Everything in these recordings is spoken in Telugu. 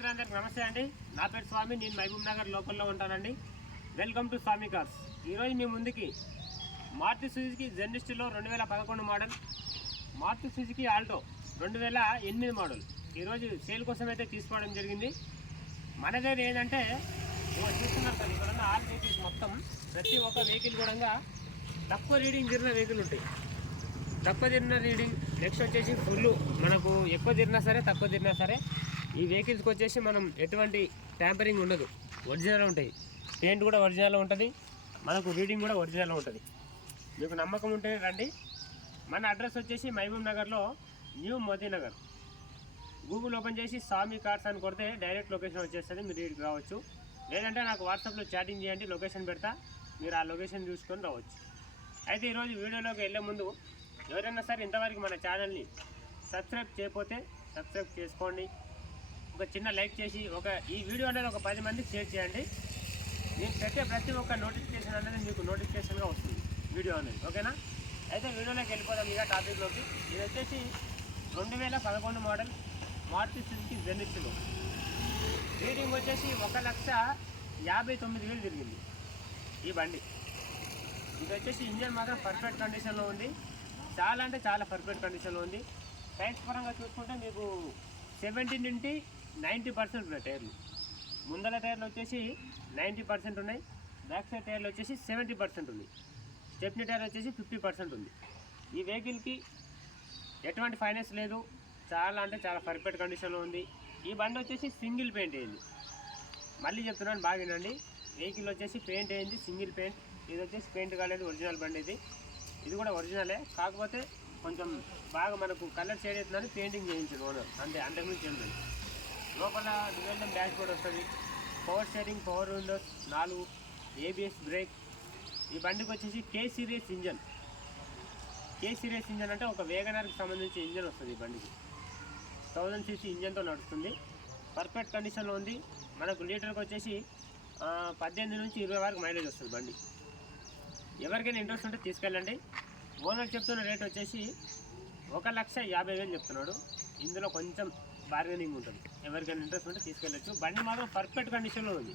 మిత్రులందరికీ నమస్తే అండి. నా పేరు స్వామి, నేను మహబూబ్ నగర్ లోకల్లో ఉంటానండి. Welcome to Swamy cars. ఈరోజు మీ ముందుకి మారుతి సుజుకి జెన్నిస్ట్లో 2011 model, Maruti Suzuki Alto 2008 model ఈరోజు సేల్ కోసం అయితే తీసుకోవడం జరిగింది. మన దగ్గర ఏంటంటే చూస్తున్నారు కదా, ఇక్కడ ఉన్న ఆల్ వెహికల్స్ మొత్తం ప్రతి ఒక్క వెహికల్ కూడా తక్కువ రీడింగ్ తిరిగిన వెహికల్ ఉంటాయి. తక్కువ తిరిగిన రీడింగ్, నెక్స్ట్ వచ్చేసి ఫుల్ మనకు ఎక్కువ తిరిగినా సరే తక్కువ తిరిగినా సరే ఈ వెహికల్స్కి వచ్చేసి మనం ఎటువంటి ట్యాంపరింగ్ ఉండదు, ఒరిజినల్ ఉంటాయి. పెయింట్ కూడా ఒరిజినల్ ఉంటుంది, మనకు రీడింగ్ కూడా ఒరిజినల్ ఉంటుంది. మీకు నమ్మకం ఉంటే రండి. మన అడ్రస్ వచ్చేసి మహబూబ్ నగర్లో న్యూ మోదీనగర్. గూగుల్ ఓపెన్ చేసి స్వామి కార్స్ అని కొడితే డైరెక్ట్ లొకేషన్ వచ్చేస్తుంది, మీరు ఇక్కడికి రావచ్చు. లేదంటే నాకు వాట్సాప్లో చాటింగ్ చేయండి, లొకేషన్ పెడతా, మీరు ఆ లొకేషన్ చూసుకొని రావచ్చు. అయితే ఈరోజు వీడియోలోకి వెళ్ళే ముందు ఎవరైనా సరే ఇంతవరకు మన ఛానల్ని సబ్స్క్రైబ్ చేయకపోతే సబ్స్క్రైబ్ చేసుకోండి. ఒక చిన్న లైక్ చేసి ఈ వీడియో అనేది ఒక 10 మందికి షేర్ చేయండి. నేను పెట్టే ప్రతి ఒక్క నోటిఫికేషన్ అనేది మీకు నోటిఫికేషన్గా వస్తుంది వీడియో అనేది, ఓకేనా? అయితే వీడియోలోకి వెళ్ళిపోదాం ఇక టాపిక్లోకి. ఇది వచ్చేసి 2011 మోడల్ మారుతి సుజుకి జెన్నిస్లో. రీడింగ్ వచ్చేసి 1,59,000 తిరిగింది ఈ బండి. ఇది వచ్చేసి ఇంజన్ మాత్రం పర్ఫెక్ట్ కండిషన్లో ఉంది, చాలా అంటే చాలా పర్ఫెక్ట్ కండిషన్లో ఉంది. టైర్స్ పరంగా చూసుకుంటే మీకు 70 నుండి 90% ఉన్నాయి టైర్లు. ముందల టైర్లు వచ్చేసి 90% ఉన్నాయి, బ్యాక్ సైడ్ టైర్లు వచ్చేసి 70% ఉంది, స్టెప్నీ టైర్ వచ్చేసి 50% ఉంది. ఈ వెహికల్కి ఎటువంటి ఫైనాన్స్ లేదు, చాలా అంటే చాలా పర్ఫెక్ట్ కండిషన్లో ఉంది. ఈ బండి వచ్చేసి సింగిల్ పెయింట్ అయింది, మళ్ళీ చెప్తున్నాను బాగా వినండి. వెహికల్ వచ్చేసి పెయింట్ అయింది, సింగిల్ పెయింట్. ఇది వచ్చేసి పెయింట్ కాలేదు, ఒరిజినల్ బండి ఇది కూడా ఒరిజినలే, కాకపోతే కొంచెం బాగా మనకు కలర్ షేడ్ అవుతుందని పెయింటింగ్ చేయించాడు ఓనర్, అంతకుమించి ఏం లేదు. లోపల డ్యూయల్ డాష్ బోర్డ్ వస్తుంది, power steering, power Windows 4, ABS break. ఈ బండికి వచ్చేసి K series engine. K series engine అంటే ఒక వేగనర్కి సంబంధించి ఇంజన్ వస్తుంది. ఈ బండికి 1000 cc ఇంజన్తో నడుస్తుంది, పర్ఫెక్ట్ కండిషన్లో ఉంది. మనకు లీటర్కి వచ్చేసి 18 నుంచి 20 వరకు మైలేజ్ వస్తుంది బండి. ఎవరికైనా ఇంట్రెస్ట్ ఉంటే తీసుకెళ్ళండి. ఓనర్ చెప్తున్న రేట్ వచ్చేసి 1,50,000 చెప్తున్నాడు. ఇందులో కొంచెం బార్గెనింగ్ ఉంటుంది, ఎవరికైనా ఇంట్రెస్ట్ ఉంటే తీసుకెళ్ళచ్చు. బండి మాత్రం పర్ఫెక్ట్ కండిషన్లో ఉంది,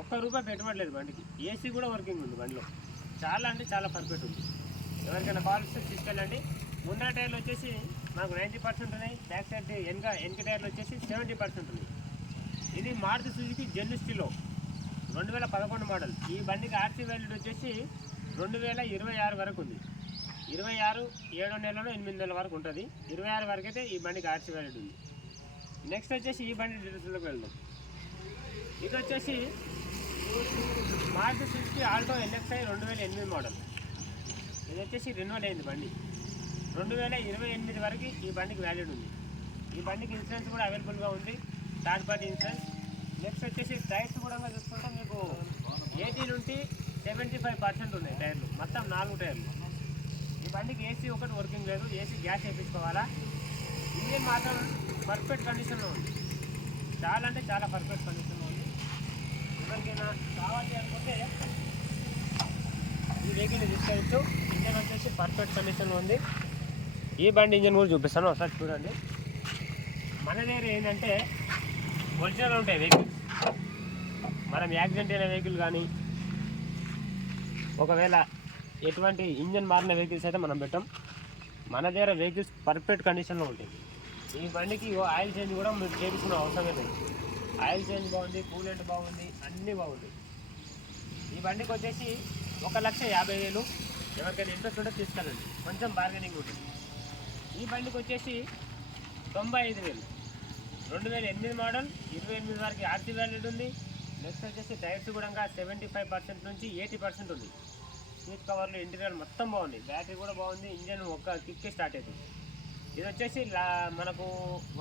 ₹1 పెట్టుబడలేదు బండికి. AC కూడా వర్కింగ్ ఉంది బండిలో, చాలా అంటే చాలా పర్ఫెక్ట్ ఉంది. ఎవరికైనా కాల్ ఇస్తే తీసుకెళ్ళండి. ముందర టైర్లు వచ్చేసి మనకు 90% ఉన్నాయి, బ్యాక్ సైడ్ వెనక టైర్లు వచ్చేసి 70% ఉన్నాయి. ఇది మారుతి సుజుకి జెన్నిస్లో 2011 మోడల్. ఈ బండికి RC వాల్యూ వచ్చేసి 2026 వరకు ఉంది. 26 7 నెలలో 8 నెలల వరకు ఉంటుంది. 26 వరకు అయితే ఈ బండికి RC వాల్యూ ఉంది. నెక్స్ట్ వచ్చేసి ఈ బండి డీటెయిల్స్లోకి వెళ్దాం. ఇది వచ్చేసి Maruti Suzuki Alto NXi 2008 model. ఇది వచ్చేసి రెన్యువల్ అయింది బండి. 2028 వరకు ఈ బండికి వ్యాలిడ్ ఉంది. ఈ బండికి ఇన్సూరెన్స్ కూడా అవైలబుల్గా ఉంది, థర్డ్ పార్టీ ఇన్సూరెన్స్. నెక్స్ట్ వచ్చేసి టైర్స్ కూడా చూసుకుంటే మీకు 80 నుండి 75% ఉన్నాయి టైర్లు, మొత్తం 4 టైర్లు. ఈ బండికి AC ఒకటి వర్కింగ్ లేదు, AC గ్యాస్ వేయించుకోవాలా. ఇంజిన్ మాత్రం పర్ఫెక్ట్ కండిషన్లో ఉంది, చాలా అంటే చాలా పర్ఫెక్ట్ కండిషన్లో ఉంది. ఎవరికైనా కావాలి అనుకుంటే ఈ వెహికల్ తీసుకోవచ్చు. ఇంజన్ వచ్చేసి పర్ఫెక్ట్ కండిషన్లో ఉంది. ఈ బండి ఇంజన్ కూడా చూపిస్తాను, ఒకసారి చూడండి. మన దగ్గర ఏంటంటే ఒరిజినల్ ఉంటాయి వెహికల్స్. మనం యాక్సిడెంట్ అయిన వెహికల్ కానీ ఒకవేళ ఎటువంటి ఇంజన్ మారిన వెహికల్స్ అయితే మనం పెట్టాం. మన దగ్గర వెహికల్స్ పర్ఫెక్ట్ కండిషన్లో ఉంటాయి. ఈ బండికి ఆయిల్ చేంజ్ కూడా మీరు చేయించుకునే అవసరమే లేదు. ఆయిల్ చేంజ్ బాగుంది, కూలెంట్ బాగుంది, అన్నీ బాగుంది. ఈ బండికి వచ్చేసి 1,50,000. ఎవరికైనా ఇంట్రెస్ట్ ఉంటే తీసుకెళ్ళండి, కొంచెం బార్గెనింగ్ ఉంటుంది. ఈ బండికి వచ్చేసి 95,000. 2008 మోడల్, 28 వరకు RC వాల్యూడ్ ఉంది. నెక్స్ట్ వచ్చేసి టైర్స్ కూడా 75% నుంచి 80% ఉంది. సీట్ కవర్లు, ఇంటీరియర్ మొత్తం బాగుంది, బ్యాటరీ కూడా బాగుంది, ఇంజన్ ఒక్క కిక్కే స్టార్ట్ అవుతుంది. ఇది వచ్చేసి మనకు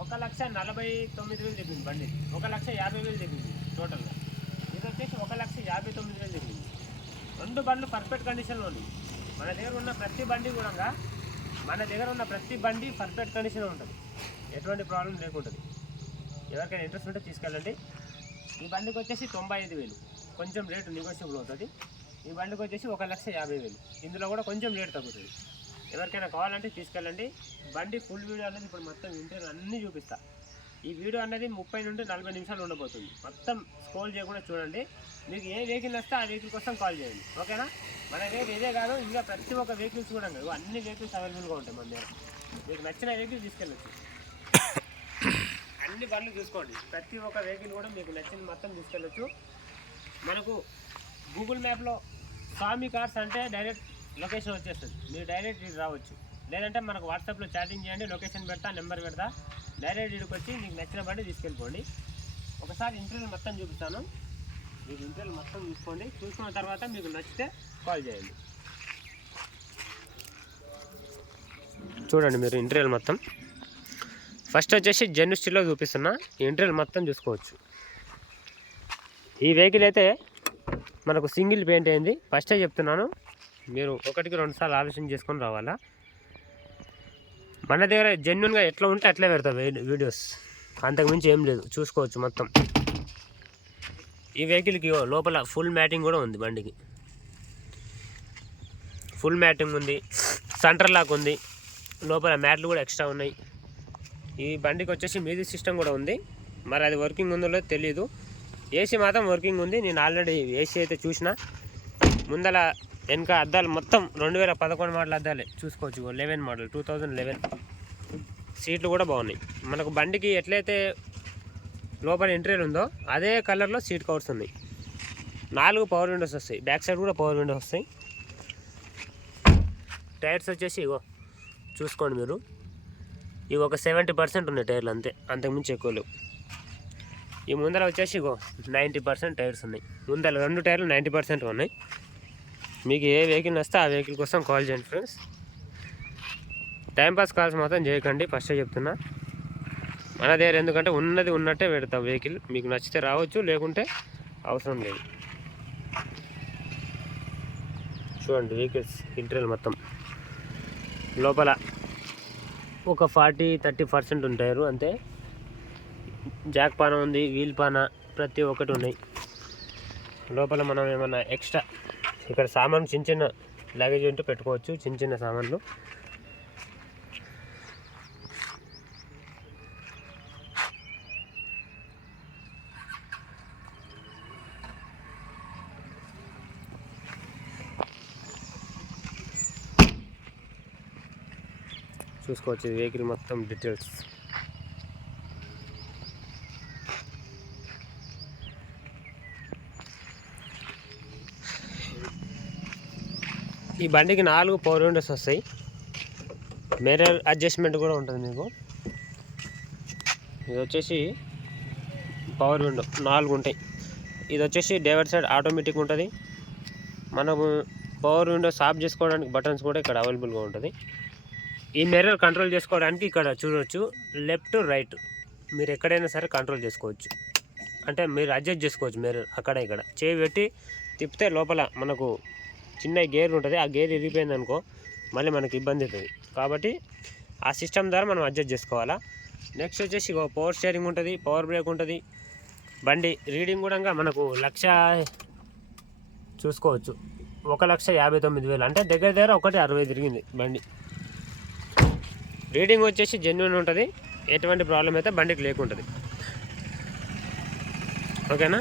1,49,000 చెప్పింది బండి, 1,50,000 చెప్పింది టోటల్గా. ఇది వచ్చేసి 1,59,000 చెప్పింది. 2 బండ్లు పర్ఫెక్ట్ కండిషన్లో ఉంది. మన దగ్గర ఉన్న ప్రతి బండి పర్ఫెక్ట్ కండిషన్లో ఉంటుంది, ఎటువంటి ప్రాబ్లం లేకుంటుంది. ఎవరికైనా ఇంట్రెస్ట్ ఉంటే తీసుకెళ్ళండి. ఈ బండికి వచ్చేసి 95,000, కొంచెం రేటు నెగోషియబుల్ అవుతుంది. ఈ బండికి వచ్చేసి 1,50,000. ఇందులో కూడా కొంచెం రేటు తగ్గుతుంది. ఎవరికైనా కావాలంటే తీసుకెళ్ళండి. బండి ఫుల్ వీడియో అనేది ఇప్పుడు మొత్తం ఇంటీరియర్ అన్నీ చూపిస్తా. ఈ వీడియో అనేది 30 నుండి 40 నిమిషాలు ఉండబోతుంది. మొత్తం స్క్రోల్ చేయకుండా చూడండి. మీకు ఏ వెహికల్ వస్తే ఆ వెహికల్ కోసం కాల్ చేయండి, ఓకేనా? మన దగ్గర ఇదే కాదు, ఇంకా ప్రతి ఒక్క వెహికల్స్ కూడా కాదు, అన్ని వెహికల్స్ అవైలబుల్గా ఉంటాయి మన దగ్గర. మీకు నచ్చిన వెహికల్ తీసుకెళ్ళచ్చు. అన్ని బండ్లు చూసుకోండి, ప్రతి ఒక్క వెహికల్ కూడా మీకు నచ్చిన మొత్తం తీసుకెళ్ళచ్చు. మనకు గూగుల్ మ్యాప్లో స్వామి కార్స్ అంటే డైరెక్ట్ లొకేషన్ వచ్చేస్తుంది, మీరు డైరెక్ట్ ఇది రావచ్చు. లేదంటే మనకు వాట్సాప్లో చాటింగ్ చేయండి, లొకేషన్ పెడతా, నెంబర్ పెడతా, డైరెక్ట్ ఇక్కడికి వచ్చి మీకు నచ్చిన బండి తీసుకెళ్ళిపోండి. ఒకసారి ఇంటర్వ్యూ మొత్తం చూపిస్తాను, మీకు ఇంటర్వ్యూ మొత్తం చూసుకోండి. చూసుకున్న తర్వాత మీకు నచ్చితే కాల్ చేయండి. చూడండి మీరు ఇంటర్వ్యూ మొత్తం. ఫస్ట్ వచ్చేసి జెన్యు స్టీల్లో చూపిస్తున్నా, ఇంటర్వ్యూ మొత్తం చూసుకోవచ్చు. ఈ వెహికల్ అయితే మనకు సింగిల్ పెయింట్ అయింది, ఫస్టే చెప్తున్నాను. మీరు 1-2 సార్లు ఆలోచన చేసుకొని రావాలా. మన దగ్గర జెన్యున్గా ఎట్లా ఉంటే అట్లే పెడతాం వీడియోస్, అంతకుమించి ఏం లేదు. చూసుకోవచ్చు మొత్తం. ఈ వెహికల్కి లోపల ఫుల్ మ్యాటింగ్ కూడా ఉంది, బండికి ఫుల్ మ్యాటింగ్ ఉంది, సెంటర్ లాక్ ఉంది, లోపల మ్యాట్లు కూడా ఎక్స్ట్రా ఉన్నాయి. ఈ బండికి వచ్చేసి మ్యూజిక్ సిస్టమ్ కూడా ఉంది, మరి అది వర్కింగ్ ఉందో లేదో తెలియదు. ఏసీ మాత్రం వర్కింగ్ ఉంది, నేను ఆల్రెడీ ఏసీ అయితే చూసిన. ముందల వెనక అద్దాలు మొత్తం 2011 మోడల్ అద్దాలే, చూసుకోవచ్చు. 11 మోడల్ 2011. సీట్లు కూడా బాగున్నాయి. మనకు బండికి ఎట్లయితే లోపల ఇంటీరియర్ ఉందో అదే కలర్లో సీట్ కవర్స్ ఉన్నాయి. 4 పవర్ విండోస్ వస్తాయి, బ్యాక్ సైడ్ కూడా పవర్ విండోస్ వస్తాయి. టైర్స్ వచ్చేసి ఇగో చూసుకోండి మీరు, ఇవి ఒక 70% ఉన్నాయి టైర్లు, అంతే, అంతకుమించి ఎక్కువ లేవు. ఈ ముందర వచ్చేసి ఇగో 90% టైర్స్ ఉన్నాయి. ముందర 2 టైర్లు 90% ఉన్నాయి. మీకు ఏ వెహికల్ వస్తే ఆ వెహికల్ కోసం కాల్ చేయండి ఫ్రెండ్స్. టైంపాస్ కాల్స్ మాత్రం చేయకండి, ఫస్టే చెప్తున్నా. మన దగ్గర ఎందుకంటే ఉన్నది ఉన్నట్టే పెడతాం వెహికల్, మీకు నచ్చితే రావచ్చు, లేకుంటే అవసరం లేదు. చూడండి వెహికల్స్ ఇంటీరియర్ మొత్తం. లోపల ఒక 40-30% ఉంటారు అంతే. జాక్ పాన ఉంది, వీల్ పాన, ప్రతి ఒక్కటి ఉన్నాయి. లోపల మనం ఏమన్నా ఎక్స్ట్రా ఇక్కడ సామాన్ చిన్న చిన్న లగేజ్ ఉంటే పెట్టుకోవచ్చు, చిన్న చిన్న సామాన్లు. చూసుకోవచ్చు వెహికల్ మొత్తం డీటెయిల్స్. ఈ బండికి 4 పవర్ విండోస్ వస్తాయి, మిర్రర్ అడ్జస్ట్మెంట్ కూడా ఉంటుంది మీకు. ఇది వచ్చేసి పవర్ విండో 4 ఉంటాయి. ఇది వచ్చేసి డ్రైవర్ సైడ్ ఆటోమేటిక్ ఉంటుంది. మనము పవర్ విండోస్ ఆఫ్ చేసుకోవడానికి బటన్స్ కూడా ఇక్కడ అవైలబుల్గా ఉంటుంది. ఈ మిర్రర్ కంట్రోల్ చేసుకోవడానికి ఇక్కడ చూడవచ్చు, లెఫ్ట్ రైట్ మీరు ఎక్కడైనా సరే కంట్రోల్ చేసుకోవచ్చు. అంటే మీరు అడ్జస్ట్ చేసుకోవచ్చు మిర్రర్ అక్కడ ఇక్కడ. చేయి పెట్టి తిప్పితే లోపల మనకు చిన్న గేర్ ఉంటుంది, ఆ గేర్ ఇరిగిపోయింది అనుకో మళ్ళీ మనకి ఇబ్బంది అవుతుంది. కాబట్టి ఆ సిస్టమ్ ద్వారా మనం అడ్జస్ట్ చేసుకోవాలా. నెక్స్ట్ వచ్చేసి పవర్ స్టీరింగ్ ఉంటుంది, పవర్ బ్రేక్ ఉంటుంది. బండి రీడింగ్ కూడా మనకు 1,00,000 చూసుకోవచ్చు, 1,59,000 అంటే దగ్గర దగ్గర 1,60,000 తిరిగింది బండి. రీడింగ్ వచ్చేసి జెన్యున్ ఉంటుంది, ఎటువంటి ప్రాబ్లం అయితే బండికి లేకుంటుంది, ఓకేనా?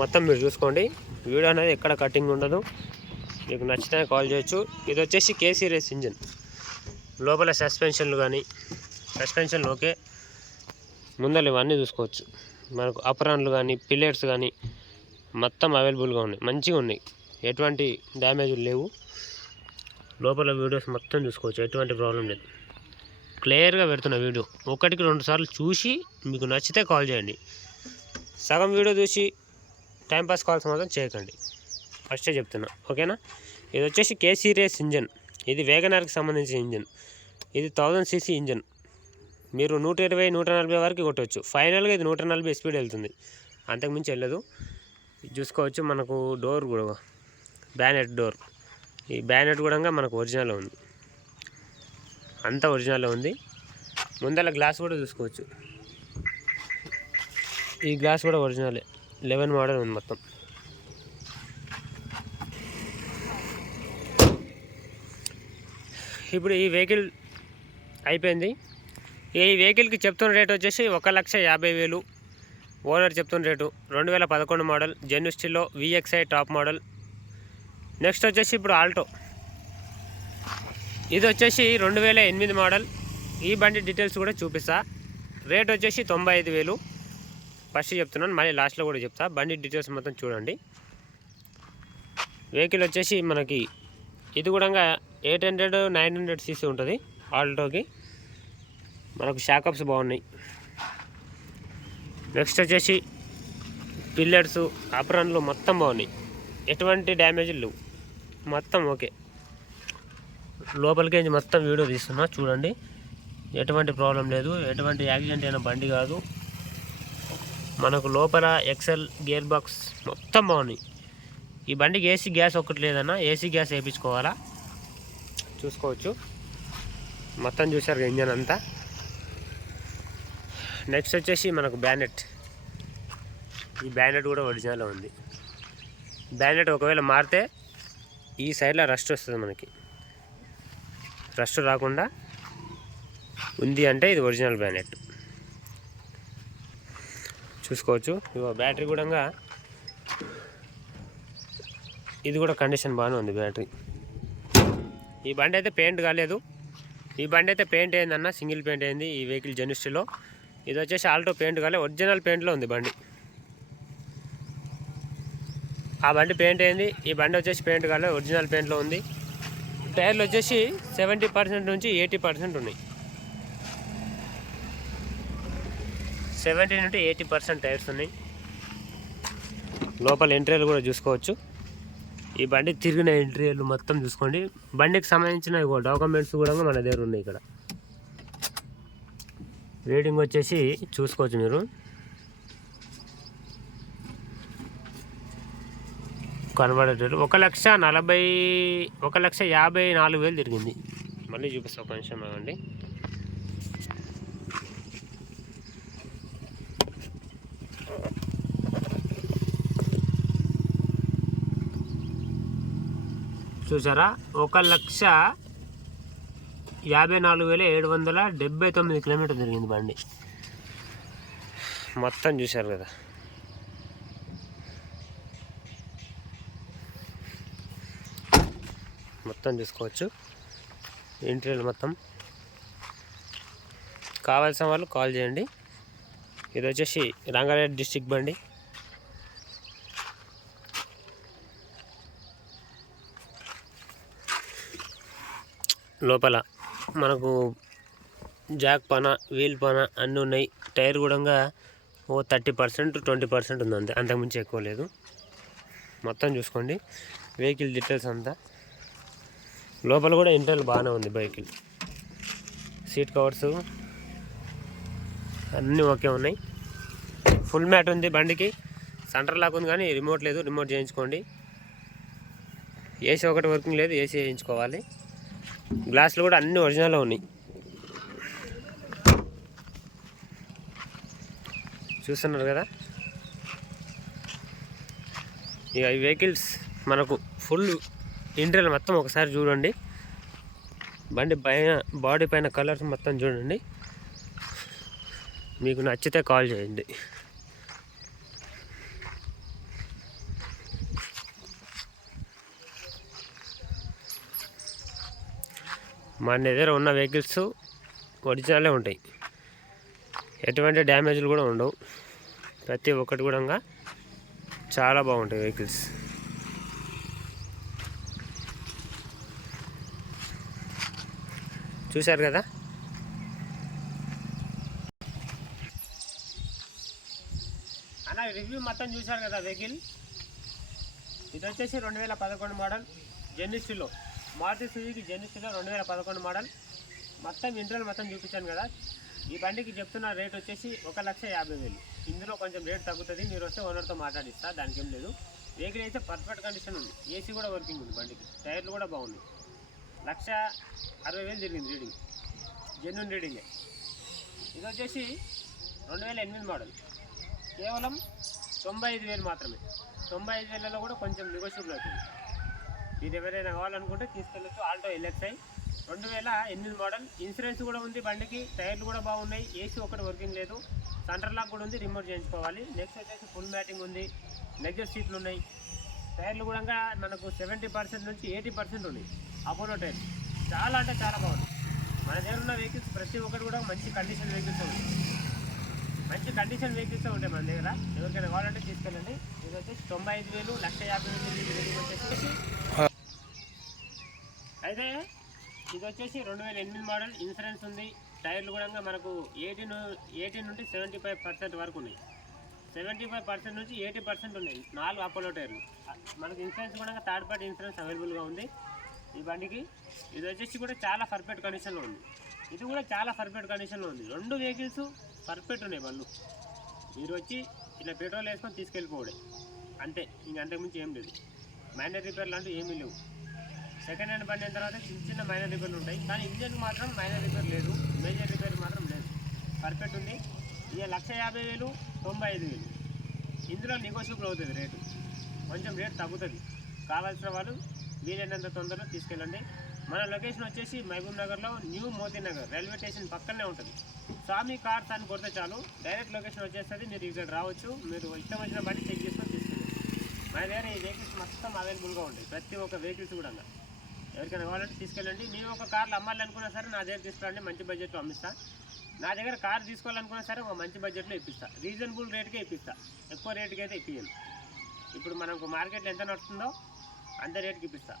మొత్తం మీరు చూసుకోండి, వీడియో అనేది ఎక్కడ కటింగ్ ఉండదు, మీకు నచ్చితే కాల్ చేయొచ్చు. ఇది వచ్చేసి కేసీ రేస్ ఇంజన్. లోపల సస్పెన్షన్లు కానీ సస్పెన్షన్లు ఓకే, ముందర ఇవన్నీ చూసుకోవచ్చు. మనకు అపరాన్లు కానీ పిల్లర్స్ కానీ మొత్తం అవైలబుల్గా ఉన్నాయి, మంచిగా ఉన్నాయి, ఎటువంటి డ్యామేజ్లు లేవు. లోపల వీడియోస్ మొత్తం చూసుకోవచ్చు, ఎటువంటి ప్రాబ్లం లేదు. క్లియర్గా పెడుతున్న వీడియో 1-2 సార్లు చూసి మీకు నచ్చితే కాల్ చేయండి. సగం వీడియో చూసి టైంపాస్ కాల్స్ మాత్రం చేయకండి, ఫస్టే చెప్తున్నా, ఓకేనా? ఇది వచ్చేసి కేసీ రేస్ ఇంజన్. ఇది వేగనార్కి సంబంధించిన ఇంజన్. ఇది 1000 cc ఇంజన్. మీరు 120-140 వరకు కొట్టవచ్చు. ఫైనల్గా ఇది 140 స్పీడ్ వెళ్తుంది, అంతకుమించి వెళ్ళదు. ఇది చూసుకోవచ్చు. మనకు డోర్ కూడా బ్యానెట్ డోర్, ఈ బ్యానెట్ కూడా మనకు ఒరిజినల్ ఉంది, అంతా ఒరిజినల్ ఉంది. ముందర గ్లాస్ కూడా చూసుకోవచ్చు, ఈ గ్లాస్ కూడా ఒరిజినలే, 11 మోడల్ ఉంది మొత్తం. ఇప్పుడు ఈ వెహికల్ అయిపోయింది. ఈ వెహికల్కి చెప్తున్న రేట్ వచ్చేసి 1,50,000 ఓనర్ చెప్తున్న రేటు. 2011 మోడల్ జెన్యుస్టిలో VXI టాప్ మోడల్. నెక్స్ట్ వచ్చేసి ఇప్పుడు ఆల్టో. ఇది వచ్చేసి 2008 మోడల్. ఈ బండి డీటెయిల్స్ కూడా చూపిస్తా. రేట్ వచ్చేసి 95,000 ఫస్ట్ చెప్తున్నాను, మళ్ళీ లాస్ట్లో కూడా చెప్తా. బండి డీటెయిల్స్ మొత్తం చూడండి. వెహికల్ వచ్చేసి మనకి ఇది కూడా 800-900 cc ఉంటుంది ఆల్టోకి. మనకు షాకప్స్ బాగున్నాయి. నెక్స్ట్ వచ్చేసి పిల్లర్స్ అప్రన్లు మొత్తం బాగున్నాయి, ఎటువంటి డ్యామేజ్లు లేవు, మొత్తం ఓకే. లోపలికి మొత్తం వీడియో తీస్తున్నా చూడండి, ఎటువంటి ప్రాబ్లం లేదు, ఎటువంటి యాక్సిడెంట్ అయిన బండి కాదు. మనకు లోపల ఎక్సెల్ గేర్ బాక్స్ మొత్తం బాగున్నాయి. ఈ బండికి ఏసీ గ్యాస్ ఒకటి లేదన్నా, ఏసీ గ్యాస్ వేయించుకోవాలా, చూసుకోవచ్చు. మొత్తం చూసారు ఇంజన్ అంతా. నెక్స్ట్ వచ్చేసి మనకు బ్యానెట్. ఈ బ్యానెట్ కూడా ఒరిజినల్ ఉంది. బ్యానెట్ ఒకవేళ మారితే ఈ సైడ్లో రస్ట్ వస్తుంది, మనకి రస్ట్ రాకుండా ఉంది అంటే ఇది ఒరిజినల్ బ్యానెట్, చూసుకోవచ్చు. ఇగో బ్యాటరీ కూడా, ఇది కూడా కండిషన్ బాగానే ఉంది బ్యాటరీ. ఈ బండి అయితే పెయింట్ కాలేదు. ఈ బండి అయితే పెయింట్ అయిందన్న, సింగిల్ పెయింట్ అయింది ఈ వెహికల్ జెన్యుస్టిలో. ఇది వచ్చేసి ఆల్టో పెయింట్ కాలే, ఒరిజినల్ పెయింట్లో ఉంది బండి. ఆ బండి పెయింట్ అయింది, ఈ బండి వచ్చేసి పెయింట్ కాలే, ఒరిజినల్ పెయింట్లో ఉంది. టైర్లు వచ్చేసి 70% నుంచి 80% ఉన్నాయి. 70 నుండి 80% టైర్స్ ఉన్నాయి. లోపల ఎంట్రీలు కూడా చూసుకోవచ్చు. ఈ బండి తిరిగిన ఎంట్రీలు మొత్తం చూసుకోండి. బండికి సంబంధించిన డాక్యుమెంట్స్ కూడా మన దగ్గర ఉన్నాయి. ఇక్కడ రేటింగ్ వచ్చేసి చూసుకోవచ్చు మీరు. కన్వర్టర్ 1,54,000 తిరిగింది. మళ్ళీ చూపిస్తా ఒక నిమిషం అవ్వండి. చూసారా, 1,54,779 కిలోమీటర్లు తిరిగింది బండి. మొత్తం చూశారు కదా. మొత్తం చూసుకోవచ్చు ఇంటీరియర్ మొత్తం. కావాల్సిన వాళ్ళు కాల్ చేయండి. ఇది వచ్చేసి రంగారెడ్డి డిస్టిక్ బండి. లోపల మనకు జాక్ పన, వీల్ పన అన్నీ ఉన్నాయి. టైర్ కూడా 30%-20% ఉంది, అంతే, అంతకుమించి ఎక్కువ లేదు. మొత్తం చూసుకోండి వెహికల్ డీటెయిల్స్ అంతా. లోపల కూడా ఇంటర్నల్ బాగానే ఉంది వెహికల్. సీట్ కవర్స్ అన్నీ ఓకే ఉన్నాయి. ఫుల్ మ్యాట్ ఉంది బండికి. సెంటర్ లాక్ ఉంది కానీ రిమోట్ లేదు, రిమోట్ చేయించుకోండి. ఏసీ ఒకటి వర్కింగ్ లేదు, ఏసీ చేయించుకోవాలి. గ్లాసులు కూడా అన్నీ ఒరిజినల్లో ఉన్నాయి, చూస్తున్నారు కదా. ఇక ఈ వెహికల్స్ మనకు ఫుల్ ఇంటీరియర్ మొత్తం ఒకసారి చూడండి. బండి పైన, బాడీ పైన కలర్స్ మొత్తం చూడండి. మీకు నచ్చితే కాల్ చేయండి. మన దగ్గర ఉన్న వెహికల్స్ ఒరిజినలే ఉంటాయి, ఎటువంటి డ్యామేజ్లు కూడా ఉండవు. ప్రతి ఒక్కటి కూడా చాలా బాగుంటాయి వెహికల్స్. చూశారు కదా. అన్న రివ్యూ మొత్తం చూశారు కదా వెహికల్. ఇది వచ్చేసి 2011 మోడల్ జెన్యుస్టిలో, మారుతి సుజుకి జెన్యుస్టిలో 2011 మోడల్. మొత్తం ఇంటర్నల్ మొత్తం చూపించాను కదా. ఈ బండికి చెప్తున్న రేట్ వచ్చేసి 1,50,000. ఇందులో కొంచెం రేట్ తగ్గుతుంది, మీరు వస్తే ఓనర్తో మాట్లాడిస్తా, దానికి ఏం లేదు. వెహికల్ అయితే పర్ఫెక్ట్ కండిషన్ ఉంది, ఏసీ కూడా వర్కింగ్ ఉంది బండికి, టైర్లు కూడా బాగున్నాయి. 1,60,000 తిరిగింది రీడింగ్, జెన్యున్ రీడింగే. ఇది వచ్చేసి 2008 మోడల్, కేవలం 95,000 మాత్రమే. 95,000లో కూడా కొంచెం నెగోషియబుల్ అవుతుంది. మీరు ఎవరైనా కావాలనుకుంటే తీసుకెళ్ళచ్చు. Alto LXi 2008 model. ఇన్సూరెన్స్ కూడా ఉంది బండికి. టైర్లు కూడా బాగున్నాయి. ఏసీ ఒకటి వర్కింగ్ లేదు. సెంటర్ లాక్ కూడా ఉంది, రిమోట్ చేయించుకోవాలి. నెక్స్ట్ వచ్చేసి ఫుల్ మ్యాటింగ్ ఉంది, లెగ్జర్ సీట్లు ఉన్నాయి. టైర్లు కూడా మనకు 70% నుంచి 80% ఉన్నాయి. అపోలో టైర్ చాలా అంటే చాలా బాగుంది. మన దగ్గర ఉన్న వెహికల్స్ ప్రతి ఒక్కటి కూడా మంచి కండిషన్ వెహికల్స్ ఉంటాయి. మంచి కండిషన్ వెహికల్స్ ఉంటాయి మన దగ్గర. ఎవరికైనా కావాలంటే తీసుకెళ్ళండి. ఇది వచ్చేసి 95,000, 1,50,000 వచ్చేసి. అయితే ఇది వచ్చేసి 2008 మోడల్. ఇన్సూరెన్స్ ఉంది. టైర్లు కూడా మనకు 18 నుండి 75% వరకు ఉన్నాయి. 75% నుంచి 80% ఉన్నాయి. 4 అపోలో టైర్లు. మనకు ఇన్సూరెన్స్ కూడా థర్డ్ పార్టీ ఇన్సూరెన్స్ అవైలబుల్గా ఉంది ఈ బండికి. ఇది వచ్చేసి కూడా చాలా పర్ఫెక్ట్ కండిషన్లో ఉంది. ఇది కూడా చాలా పర్ఫెక్ట్ కండిషన్లో ఉంది. 2 వెహికల్స్ పర్ఫెక్ట్ ఉన్నాయి బండ్లు. మీరు వచ్చి ఇలా పెట్రోల్ వేసుకొని తీసుకెళ్ళిపోవడే అంతే, ఇంక అంతకుమించి ఏం లేదు. మైనర్ రిపేర్లు అంటూ ఏమీ లేవు. సెకండ్ హ్యాండ్ బండి అయిన తర్వాత చిన్న మైనర్ రిపేర్లు ఉంటాయి, కానీ ఇంజన్ మాత్రం మైనర్ రిపేర్ లేదు, మేజర్ రిపేర్ మాత్రం లేదు. పర్ఫెక్ట్ ఉంది. ఇక 1,50,000, 95,000. ఇందులో నెగోషియబుల్ అవుతుంది రేటు, కొంచెం రేట్ తగ్గుతుంది. కావాల్సిన వాళ్ళు వీలైనంత తొందరగా తీసుకెళ్ళండి. మన లొకేషన్ వచ్చేసి మహబూబ్ నగర్లో new Moti Nagar railway station పక్కనే ఉంటుంది. స్వామి కార్స్ అని కొడితే చాలు డైరెక్ట్ లొకేషన్ వచ్చేస్తుంది. మీరు ఇక్కడ రావచ్చు. మీరు ఇష్టం వచ్చిన బండి చెక్ చేసుకొని తీసుకెళ్ళండి. మన దగ్గర ఈ వెహికల్స్ మొత్తం అవైలబుల్గా ఉంటాయి, ప్రతి ఒక్క వెహికల్స్ కూడా. ఎవరికైనా కావాలంటే తీసుకెళ్ళండి. నేను ఒక కార్లు అమ్మాలనుకున్నా సరే నా దగ్గర తీసుకురండి, మంచి బడ్జెట్లో అమ్మిస్తా. నా దగ్గర కార్ తీసుకోవాలనుకున్నా సరే ఒక మంచి బడ్జెట్లో ఇప్పిస్తా, రీజనబుల్ రేట్కే ఇప్పిస్తా. ఎక్కువ రేటుకి అయితే ఇప్పించను. ఇప్పుడు మనకు మార్కెట్లో ఎంత నడుస్తుందో అంతే రేటుకి ఇప్పిస్తా.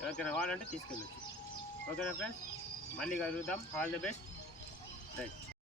ఎవరికైనా కావాలంటే తీసుకెళ్ళచ్చు. ఓకేనా ఫ్రెండ్స్, మళ్ళీ కలుద్దాం. All the best. రైట్.